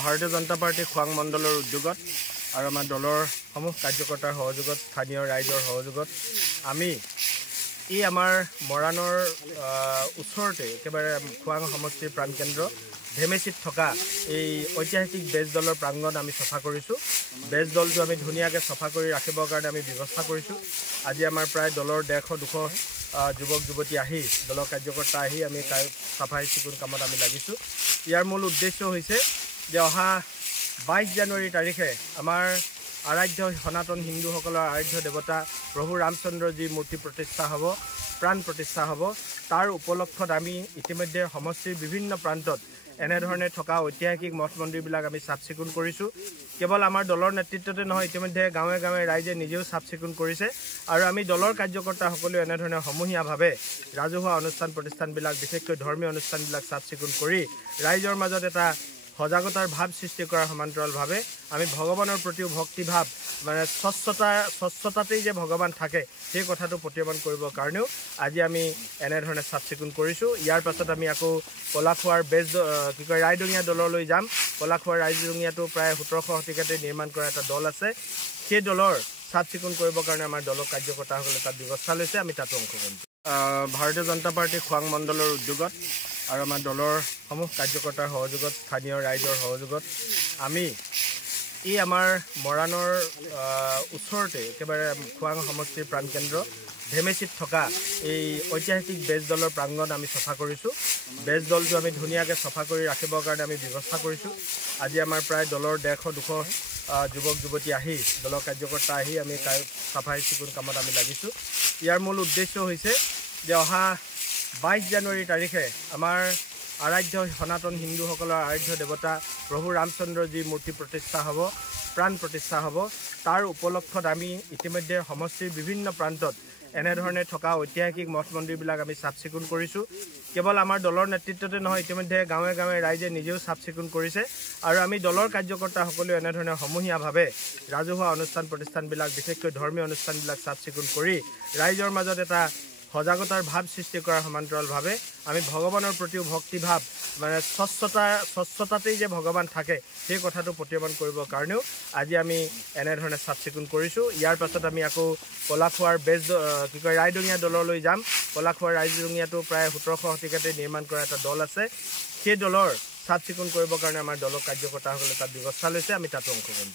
ভাৰতীয় জনতা পাৰ্টি খোৱাং মণ্ডলৰ উদ্যোগত আৰু আমাৰ দলৰ সমূহ কাৰ্যকৰ্তাৰ সহযোগত স্থানীয় ৰাইজৰ সহযোগত আমি এই আমাৰ মৰাণৰ ওচৰতে একেবাৰে খোৱাং সমষ্টিৰ প্ৰাণকেন্দ্ৰ ধেমেচিত থকা এই ঐতিহাসিক বেজদলৰ প্ৰাংগণ আমি চফা কৰিছোঁ। বেজদলটো আমি ধুনীয়াকৈ চফা কৰি ৰাখিবৰ কাৰণে আমি ব্যৱস্থা কৰিছোঁ। আজি আমাৰ প্ৰায় দলৰ 150-200 যুৱক যুৱতী আহি দলৰ কাৰ্যকৰ্তা আহি আমি চাফাই চিকুণ কামত আমি লাগিছোঁ। ইয়াৰ মূল উদ্দেশ্য হৈছে যে অহা 22 জানুৱাৰী তাৰিখে আমাৰ আৰাধ্য সনাতন হিন্দুসকলৰ আৰাধ্য দেৱতা প্ৰভু ৰামচন্দ্ৰজীৰ মূৰ্তি প্ৰতিষ্ঠা হ'ব, প্ৰাণ প্ৰতিষ্ঠা হ'ব। তাৰ উপলক্ষত আমি ইতিমধ্যে সমষ্টিৰ বিভিন্ন প্ৰান্তত এনেধৰণে থকা ঐতিহাসিক মঠ মন্দিৰবিলাক আমি চাফ চিকুণ কৰিছোঁ। কেৱল আমাৰ দলৰ নেতৃত্বতে নহয়, ইতিমধ্যে গাঁৱে গাঁৱে ৰাইজে নিজেও চাফ চিকুণ কৰিছে আৰু আমি দলৰ কাৰ্যকৰ্তাসকলেও এনেধৰণে সমূহীয়াভাৱে ৰাজহুৱা অনুষ্ঠান প্ৰতিষ্ঠানবিলাক বিশেষকৈ ধৰ্মীয় অনুষ্ঠানবিলাক চাফ চিকুণ কৰি ৰাইজৰ মাজত এটা সজাগতাৰ ভাৱ সৃষ্টি কৰাৰ সমান্তৰালভাৱে আমি ভগৱানৰ প্ৰতিও ভক্তিভাৱ মানে স্বচ্ছতাতেই যে ভগৱান থাকে সেই কথাটো প্ৰতিপাদন কৰিবৰ কাৰণেও আজি আমি এনেধৰণে চাফ চিকুণ কৰিছোঁ। ইয়াৰ পাছত আমি আকৌ কলাখোৱাৰ ৰাইডঙীয়া দললৈ যাম। কলাখোৱাৰ ৰাইডঙীয়াটো প্ৰায় 1700 শতিকাতে নিৰ্মাণ কৰা এটা দল আছে। সেই দলৰ চাফ চিকুণ কৰিবৰ কাৰণে আমাৰ দলৰ কাৰ্যকৰ্তাসকলে তাত ব্যৱস্থা লৈছে, আমি তাতো অংশগ্ৰহণ কৰিম। ভাৰতীয় জনতা পাৰ্টি খোৱাং মণ্ডলৰ উদ্যোগত আৰু আমাৰ দলৰ সমূহ কাৰ্যকৰ্তাৰ সহযোগত স্থানীয় ৰাইজৰ সহযোগত আমি এই আমাৰ মৰাণৰ ওচৰতে একেবাৰে খোৱাং সমষ্টিৰ প্ৰাণকেন্দ্ৰ ধেমেচিত থকা এই ঐতিহাসিক বেজদলৰ প্ৰাংগণ আমি চফা কৰিছোঁ। বেজদলটো আমি ধুনীয়াকৈ চফা কৰি ৰাখিবৰ কাৰণে আমি ব্যৱস্থা কৰিছোঁ। আজি আমাৰ প্ৰায় দলৰ 150-200 যুৱক যুৱতী আহি দলৰ কাৰ্যকৰ্তা আহি আমি চাফাই চিকুণ কামত আমি লাগিছোঁ। ইয়াৰ মূল উদ্দেশ্য হৈছে যে অহা 22 জানুৱাৰী তাৰিখে আমাৰ আৰাধ্য সনাতন হিন্দুসকলৰ আৰাধ্য দেৱতা প্ৰভু ৰামচন্দ্ৰজীৰ মূৰ্তি প্ৰতিষ্ঠা হ'ব, প্ৰাণ প্ৰতিষ্ঠা হ'ব। তাৰ উপলক্ষত আমি ইতিমধ্যে সমষ্টিৰ বিভিন্ন প্ৰান্তত এনেধৰণে থকা ঐতিহাসিক মঠ মন্দিৰবিলাক আমি চাফ চিকুণ কৰিছোঁ। কেৱল আমাৰ দলৰ নেতৃত্বতে নহয়, ইতিমধ্যে গাঁৱে গাঁৱে ৰাইজে নিজেও চাফ চিকুণ কৰিছে আৰু আমি দলৰ কাৰ্যকৰ্তাসকলেও এনেধৰণে সমূহীয়াভাৱে ৰাজহুৱা অনুষ্ঠান প্ৰতিষ্ঠানবিলাক বিশেষকৈ ধৰ্মীয় অনুষ্ঠানবিলাক চাফ চিকুণ কৰি ৰাইজৰ মাজত এটা সজাগতাৰ ভাৱ সৃষ্টি কৰাৰ সমান্তৰালভাৱে আমি ভগৱানৰ প্ৰতিও ভক্তিভাৱ মানে স্বচ্ছতাতেই যে ভগৱান থাকে সেই কথাটো প্ৰতিপাদন কৰিবৰ কাৰণেও আজি আমি এনেধৰণে চাফ চিকুণ কৰিছোঁ। ইয়াৰ পাছত আমি আকৌ কলাখোৱাৰ ৰাইডঙীয়া দললৈ যাম। কলাখোৱাৰ ৰাইডঙীয়াটো প্ৰায় 1700 শতিকাতে নিৰ্মাণ কৰা এটা দল আছে। সেই দলৰ চাফ চিকুণ কৰিবৰ কাৰণে আমাৰ দলৰ কাৰ্যকৰ্তাসকলে তাত ব্যৱস্থা লৈছে, আমি তাতো অংশগ্ৰহণ কৰিম।